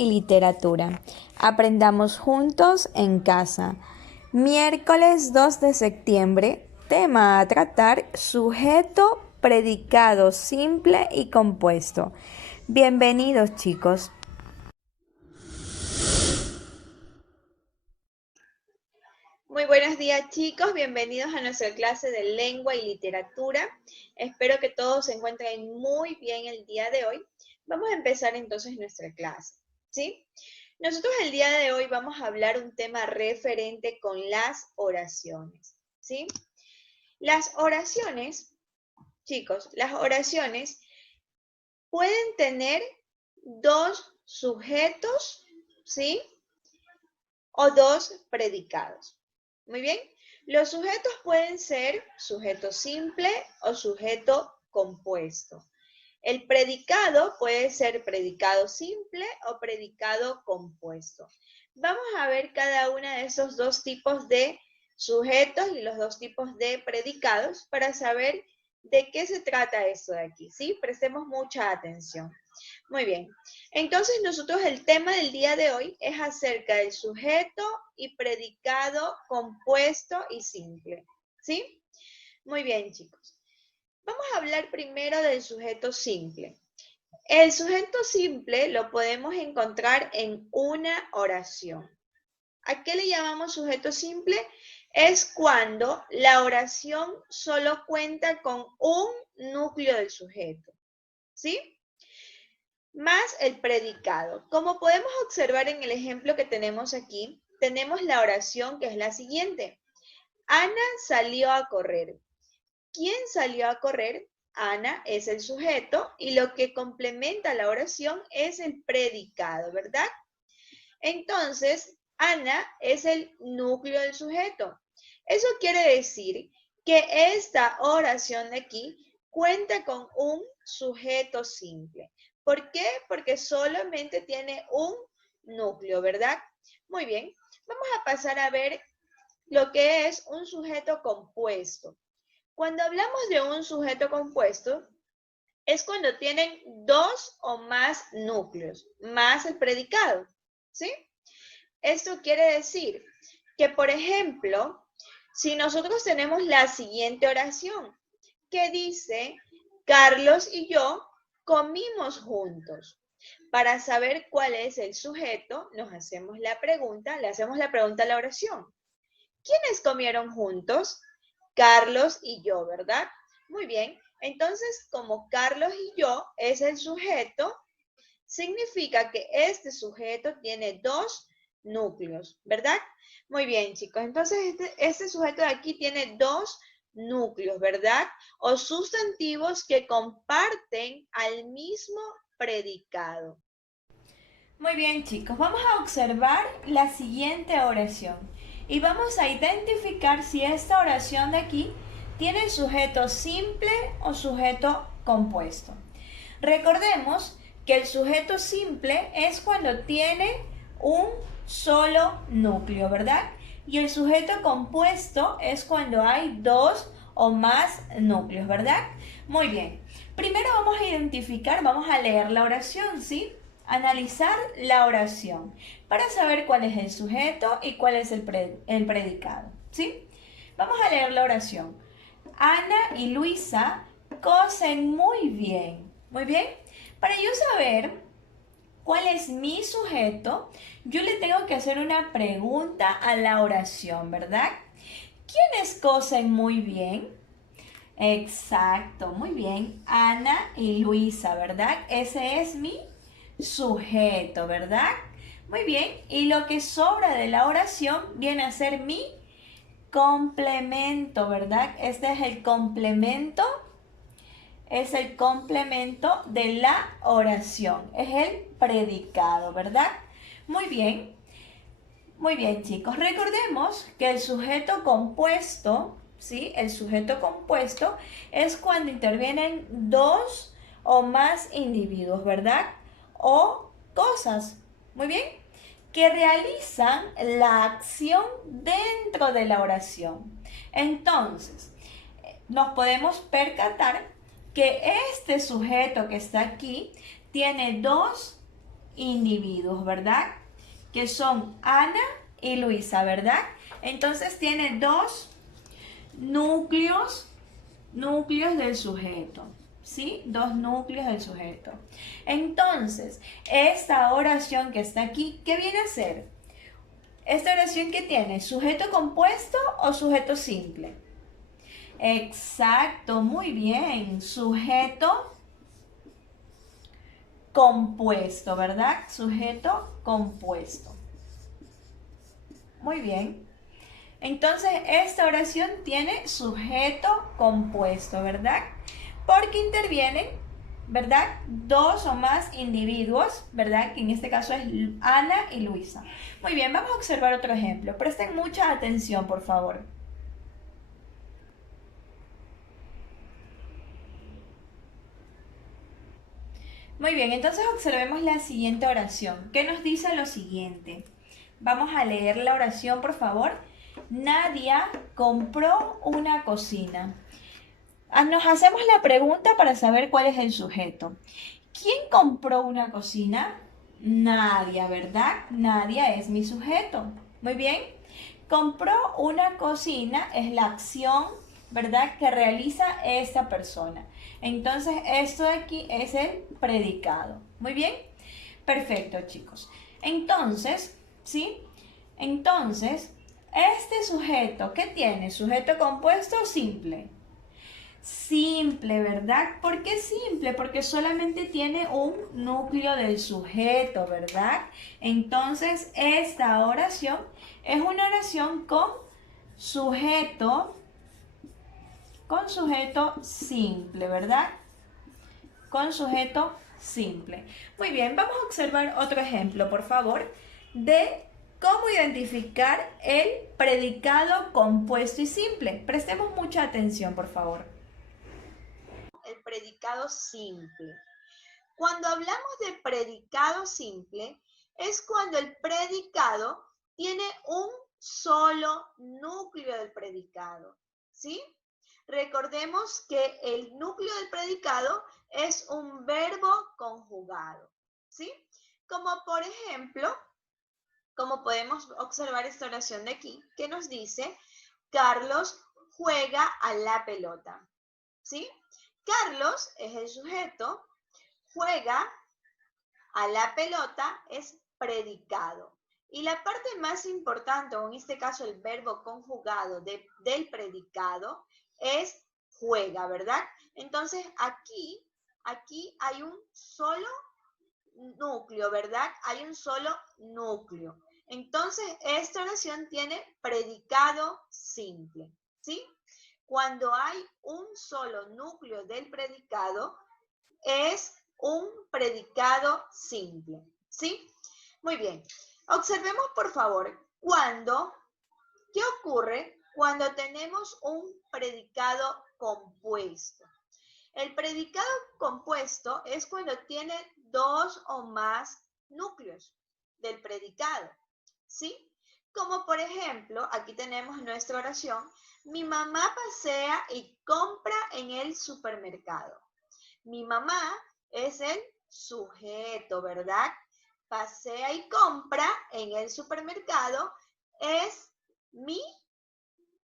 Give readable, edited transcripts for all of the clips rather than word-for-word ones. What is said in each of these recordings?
y literatura. Aprendamos juntos en casa. Miércoles 2 de septiembre, tema a tratar, sujeto, predicado simple y compuesto. Bienvenidos, chicos. Muy buenos días, chicos, bienvenidos a nuestra clase de lengua y literatura. Espero que todos se encuentren muy bien el día de hoy. Vamos a empezar entonces nuestra clase, ¿sí? Nosotros el día de hoy vamos a hablar un tema referente con las oraciones, ¿sí? Las oraciones, chicos, las oraciones pueden tener dos sujetos, ¿sí? O dos predicados. Muy bien. Los sujetos pueden ser sujeto simple o sujeto compuesto. El predicado puede ser predicado simple o predicado compuesto. Vamos a ver cada uno de esos dos tipos de sujetos y los dos tipos de predicados para saber de qué se trata esto de aquí, ¿sí? Prestemos mucha atención. Muy bien. Entonces nosotros el tema del día de hoy es acerca del sujeto y predicado compuesto y simple, ¿sí? Muy bien, chicos. Vamos a hablar primero del sujeto simple. El sujeto simple lo podemos encontrar en una oración. ¿A qué le llamamos sujeto simple? Es cuando la oración solo cuenta con un núcleo del sujeto, ¿sí? Más el predicado. Como podemos observar en el ejemplo que tenemos aquí, tenemos la oración que es la siguiente. Ana salió a correr. ¿Quién salió a correr? Ana es el sujeto y lo que complementa la oración es el predicado, ¿verdad? Entonces, Ana es el núcleo del sujeto. Eso quiere decir que esta oración de aquí cuenta con un sujeto simple. ¿Por qué? Porque solamente tiene un núcleo, ¿verdad? Muy bien, vamos a pasar a ver lo que es un sujeto compuesto. Cuando hablamos de un sujeto compuesto, es cuando tienen dos o más núcleos, más el predicado, ¿sí? Esto quiere decir que, por ejemplo, si nosotros tenemos la siguiente oración, que dice, Carlos y yo comimos juntos. Para saber cuál es el sujeto, nos hacemos la pregunta, le hacemos la pregunta a la oración. ¿Quiénes comieron juntos? Carlos y yo, ¿verdad? Muy bien. Entonces, como Carlos y yo es el sujeto, significa que este sujeto tiene dos núcleos, ¿verdad? Muy bien, chicos. Entonces, este sujeto de aquí tiene dos núcleos, ¿verdad? O sustantivos que comparten al mismo predicado. Muy bien, chicos, vamos a observar la siguiente oración y vamos a identificar si esta oración de aquí tiene sujeto simple o sujeto compuesto. Recordemos que el sujeto simple es cuando tiene un solo núcleo, ¿verdad? Y el sujeto compuesto es cuando hay dos o más núcleos, ¿verdad? Muy bien. Primero vamos a identificar, vamos a leer la oración, ¿sí? Analizar la oración para saber cuál es el sujeto y cuál es el predicado, ¿sí? Vamos a leer la oración. Ana y Luisa cosen muy bien. Muy bien. Para yo saber cuál es mi sujeto, yo le tengo que hacer una pregunta a la oración, ¿verdad? ¿Quiénes cosen muy bien? Exacto, muy bien. Ana y Luisa, ¿verdad? Ese es mi sujeto, ¿verdad? Muy bien. Y lo que sobra de la oración viene a ser mi complemento, ¿verdad? Este es el complemento de la oración, es el predicado, ¿verdad? Muy bien. Muy bien, chicos. Recordemos que el sujeto compuesto, ¿sí? El sujeto compuesto es cuando intervienen dos o más individuos, ¿verdad? O cosas. Muy bien. Que realizan la acción dentro de la oración. Entonces, nos podemos percatar que este sujeto que está aquí tiene dos individuos, ¿verdad? Que son Ana y Luisa, ¿verdad? Entonces tiene dos núcleos del sujeto, ¿sí? Dos núcleos del sujeto. Entonces, esta oración que está aquí, ¿qué viene a ser? Esta oración que tiene, ¿sujeto compuesto o sujeto simple? Exacto, muy bien. Sujeto compuesto, ¿verdad? Sujeto compuesto. Muy bien. Entonces, esta oración tiene sujeto compuesto, ¿verdad? Porque intervienen, ¿verdad? Dos o más individuos, ¿verdad? Que en este caso es Ana y Luisa. Muy bien, vamos a observar otro ejemplo. Presten mucha atención, por favor. Muy bien, entonces observemos la siguiente oración. ¿Qué nos dice lo siguiente? Vamos a leer la oración, por favor. Nadia compró una cocina. Nos hacemos la pregunta para saber cuál es el sujeto. ¿Quién compró una cocina? Nadia, ¿verdad? Nadia es mi sujeto. Muy bien. Compró una cocina es la acción, ¿verdad?, que realiza esta persona. Entonces, esto de aquí es el predicado. Muy bien. Perfecto, chicos. Entonces, ¿sí? Entonces, este sujeto, ¿qué tiene? ¿Sujeto compuesto o simple? Simple, ¿verdad? ¿Por qué simple? Porque solamente tiene un núcleo del sujeto, ¿verdad? Entonces, esta oración es una oración sujeto, con sujeto simple, ¿verdad? Con sujeto simple. Muy bien, vamos a observar otro ejemplo, por favor, de cómo identificar el predicado compuesto y simple. Prestemos mucha atención, por favor. El predicado simple. Cuando hablamos de predicado simple, es cuando el predicado tiene un solo núcleo del predicado, ¿sí? Recordemos que el núcleo del predicado es un verbo conjugado, ¿sí? Como por ejemplo, como podemos observar esta oración de aquí, que nos dice, Carlos juega a la pelota, ¿sí? Carlos es el sujeto, juega a la pelota es predicado. Y la parte más importante, o en este caso el verbo conjugado del predicado, es juega, ¿verdad? Entonces aquí hay un solo núcleo, ¿verdad? Hay un solo núcleo. Entonces esta oración tiene predicado simple, ¿sí? Cuando hay un solo núcleo del predicado, es un predicado simple, ¿sí? Muy bien. Observemos, por favor, ¿qué ocurre cuando tenemos un predicado compuesto? El predicado compuesto es cuando tiene dos o más núcleos del predicado, ¿sí? Como por ejemplo, aquí tenemos nuestra oración, mi mamá pasea y compra en el supermercado. Mi mamá es el sujeto, ¿verdad? Pasea y compra en el supermercado es mi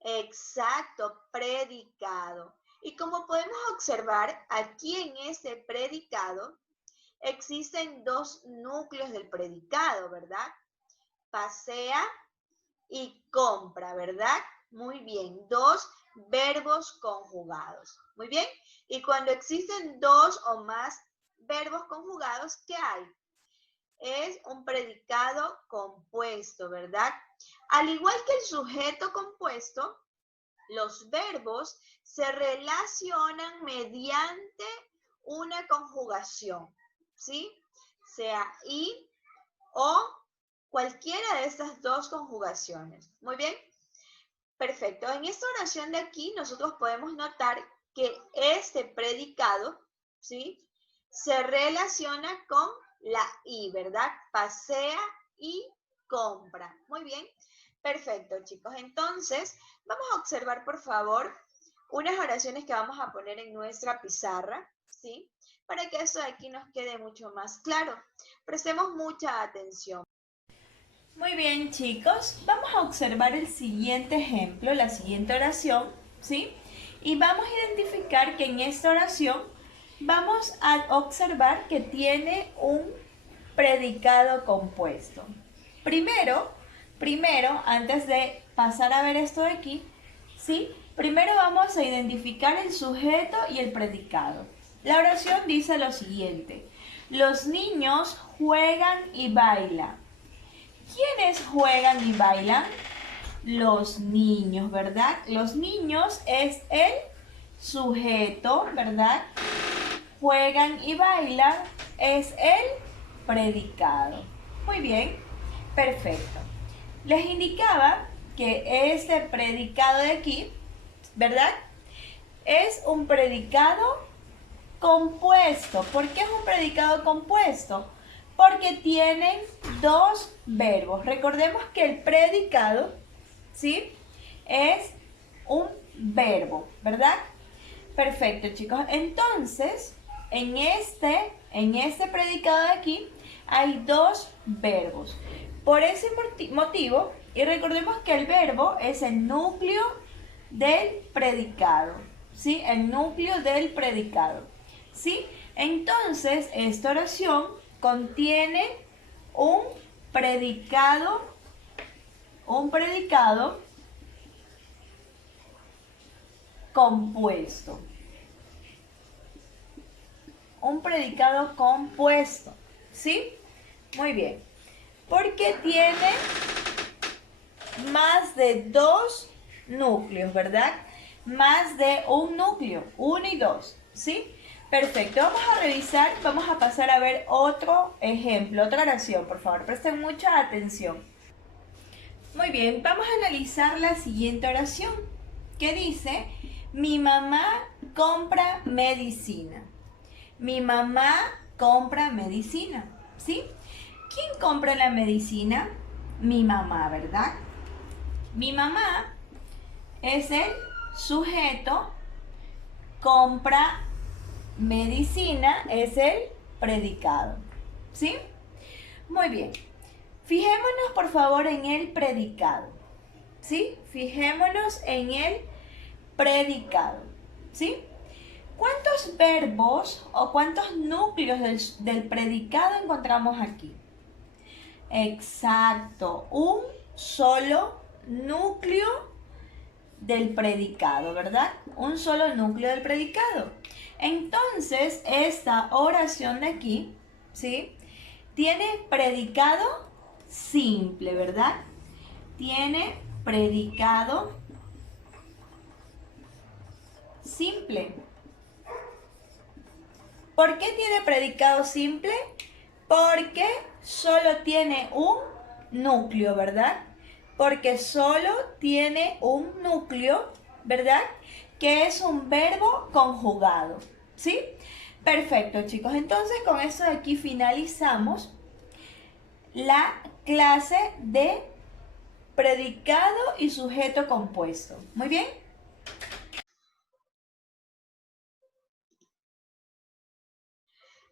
exacto predicado. Y como podemos observar, aquí en este predicado existen dos núcleos del predicado, ¿verdad? Pasea y compra, ¿verdad? Muy bien, dos verbos conjugados. Muy bien, y cuando existen dos o más verbos conjugados, ¿qué hay? Es un predicado compuesto, ¿verdad? Al igual que el sujeto compuesto, los verbos se relacionan mediante una conjugación, ¿sí? Sea y o cualquiera de estas dos conjugaciones. Muy bien. Perfecto. En esta oración de aquí nosotros podemos notar que este predicado, ¿sí?, se relaciona con la I, ¿verdad? Pasea y compra. Muy bien. Perfecto, chicos. Entonces, vamos a observar, por favor, unas oraciones que vamos a poner en nuestra pizarra, ¿sí? Para que eso de aquí nos quede mucho más claro. Prestemos mucha atención. Muy bien, chicos, vamos a observar el siguiente ejemplo, la siguiente oración, ¿sí? Y vamos a identificar que en esta oración vamos a observar que tiene un predicado compuesto. Primero, antes de pasar a ver esto de aquí, ¿sí? Primero vamos a identificar el sujeto y el predicado. La oración dice lo siguiente: los niños juegan y bailan. ¿Quiénes juegan y bailan? Los niños, ¿verdad? Los niños es el sujeto, ¿verdad? Juegan y bailan es el predicado. Muy bien, perfecto. Les indicaba que este predicado de aquí, ¿verdad? Es un predicado compuesto. ¿Por qué es un predicado compuesto? Porque tienen dos verbos. Recordemos que el predicado, ¿sí? Es un verbo, ¿verdad? Perfecto, chicos. Entonces, en este predicado de aquí hay dos verbos. Por ese motivo, y recordemos que el verbo es el núcleo del predicado, ¿sí? El núcleo del predicado, ¿sí? Entonces, esta oración contiene un predicado compuesto. Un predicado compuesto, ¿sí? Muy bien. Porque tiene más de dos núcleos, ¿verdad? Más de un núcleo, 1 y 2, ¿sí? Perfecto, vamos a revisar, vamos a pasar a ver otro ejemplo, otra oración, por favor, presten mucha atención. Muy bien, vamos a analizar la siguiente oración, que dice: mi mamá compra medicina. Mi mamá compra medicina, ¿sí? ¿Quién compra la medicina? Mi mamá, ¿verdad? Mi mamá es el sujeto, compra medicina es el predicado, ¿sí? Muy bien. Fijémonos por favor en el predicado, ¿sí? Fijémonos en el predicado, ¿sí? ¿Cuántos verbos o cuántos núcleos del predicado encontramos aquí? Exacto, un solo núcleo del predicado, ¿verdad? Un solo núcleo del predicado. Entonces, esta oración de aquí, ¿sí? Tiene predicado simple, ¿verdad? Tiene predicado simple. ¿Por qué tiene predicado simple? Porque solo tiene un núcleo, ¿verdad? Porque solo tiene un núcleo, ¿verdad? Que es un verbo conjugado, ¿sí? Perfecto, chicos. Entonces, con eso de aquí finalizamos la clase de predicado y sujeto compuesto. Muy bien.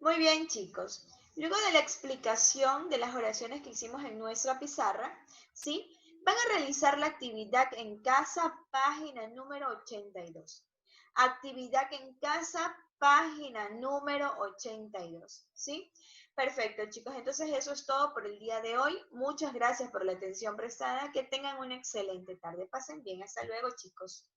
Muy bien, chicos. Luego de la explicación de las oraciones que hicimos en nuestra pizarra, ¿sí? Van a realizar la actividad en casa, página número 82. Actividad en casa, página número 82, ¿sí? Perfecto, chicos. Entonces eso es todo por el día de hoy. Muchas gracias por la atención prestada. Que tengan una excelente tarde. Pasen bien. Hasta luego, chicos.